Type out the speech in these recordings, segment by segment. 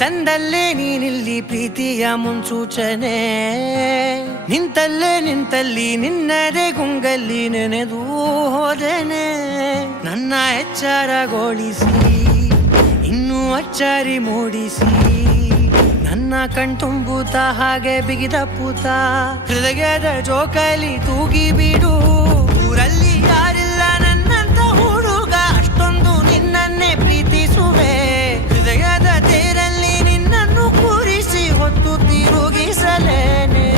ತಂದಲ್ಲೇ ನೀನಿಲ್ಲಿ ಪ್ರೀತಿಯ ಮುನ್ಸೂಚನೆ. ನಿಂತಲ್ಲಿ ನಿನ್ನದೇ ಗುಂಗಲ್ಲಿ ನೆನೆದು ಹೋದೆನೆ. ನನ್ನ ಎಚ್ಚರಗೊಳಿಸಿ ಇನ್ನೂ ಅಚ್ಚರಿ ಮೂಡಿಸಿ, ನನ್ನ ಕಣ್ತುಂಬುತ್ತ ಹಾಗೆ ಬಿಗಿದ ಪೂತ ಹೃದಯದ ಜೋಕಾಲಿ ತೂಗಿ ಬಿಡು. ಊರಲ್ಲಿ ಯಾರಿಲ್ಲ ನನ್ನಂತ ಹುಡುಗ, ಅಷ್ಟೊಂದು ನಿನ್ನನ್ನೇ ಪ್ರೀತಿಸುವೆ. ಹೃದಯದ ತೇರಲ್ಲಿ ನಿನ್ನನ್ನು ಕೂರಿಸಿ ಹೊತ್ತು ತಿರುಗಿಸಲೇನೆ.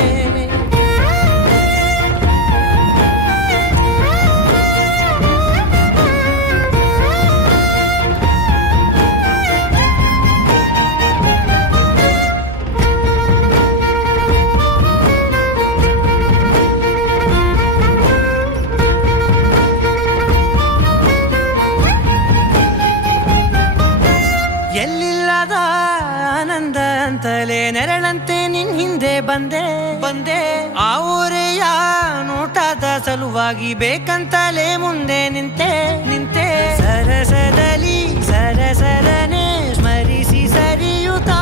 ಎಲ್ಲಿಲ್ಲದ ಆನಂದ ಅಂತಲೇ ನೆರಳಂತೆ ನಿನ್ ಹಿಂದೆ ಬಂದೆ. ಆ ಊರೆಯ ನೋಟದ ಸಲುವಾಗಿ ಬೇಕಂತಲೇ ಮುಂದೆ ನಿಂತೆ. ಸರಸದಲ್ಲಿ ಸರಸರನೆ ಸ್ಮರಿಸಿ ಸರಿಯುತ್ತಾ,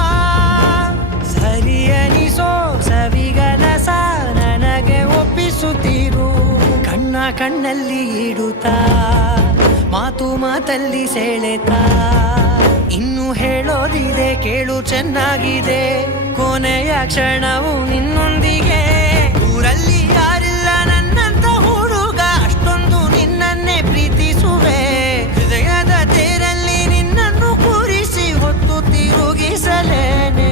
ಸರಿಯನಿಸೋ ಸವಿಗನಸ ನನಗೆ ಒಪ್ಪಿಸುತ್ತೀರು. ಕಣ್ಣಲ್ಲಿ ಇಡುತ್ತಾ, ಮಾತಲ್ಲಿ ಸೆಳೆತಾ, ಇನ್ನು ಹೇಳೋದಿದೆ ಕೇಳು ಚೆನ್ನಾಗಿದೆ. ಕೊನೆಯ ಕ್ಷಣವು ನಿನ್ನೊಂದಿಗೆ. ಊರಲ್ಲಿ ಯಾರಿಲ್ಲ ನನ್ನಂತ ಹುಡುಗ, ಅಷ್ಟೊಂದು ನಿನ್ನನ್ನೇ ಪ್ರೀತಿಸುವೆ. ಹೃದಯದ ತೇರಲ್ಲಿ ನಿನ್ನನ್ನು ಕೂರಿಸಿ ಹೊತ್ತು ತಿರುಗಿಸಲೇನೆ.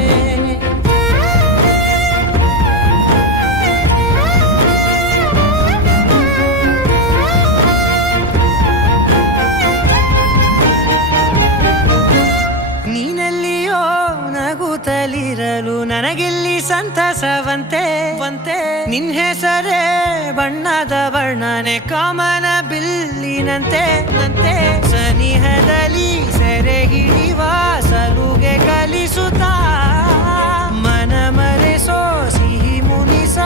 ನಗುತ್ತಲಿರಲು ನನಗಿಲ್ಲಿ ಸಂತಸವಂತೆ. ನಿನ್ ಹೆಸರೇ ಬಣ್ಣದ ವರ್ಣನೆ ಕಾಮನ ಬಿಲ್ಲಿನಂತೆ. ಸನಿಹದಲ್ಲಿ ಸೆರೆ ಹಿಡಿಯುವ ಸಲುಗೆ ಕಲಿಸುತ್ತಾ, ಮನ ಮರೆಸೋ ಸಿಹಿ ಮುನಿಸ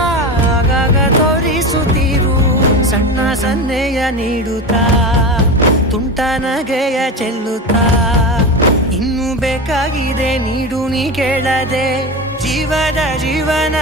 ಆಗಾಗ ತೋರಿಸುತ್ತೀರು. ಸಣ್ಣ ಸನ್ನೆಯ ನೀಡುತ್ತಾ, ತುಂಟ ನಗೆಯ ಚೆಲ್ಲುತ್ತಾ, ಇನ್ನು ಬೇಕಾಗಿದೆ ನೀಡು ನೀ ಕೇಳದೆ. ಜೀವನ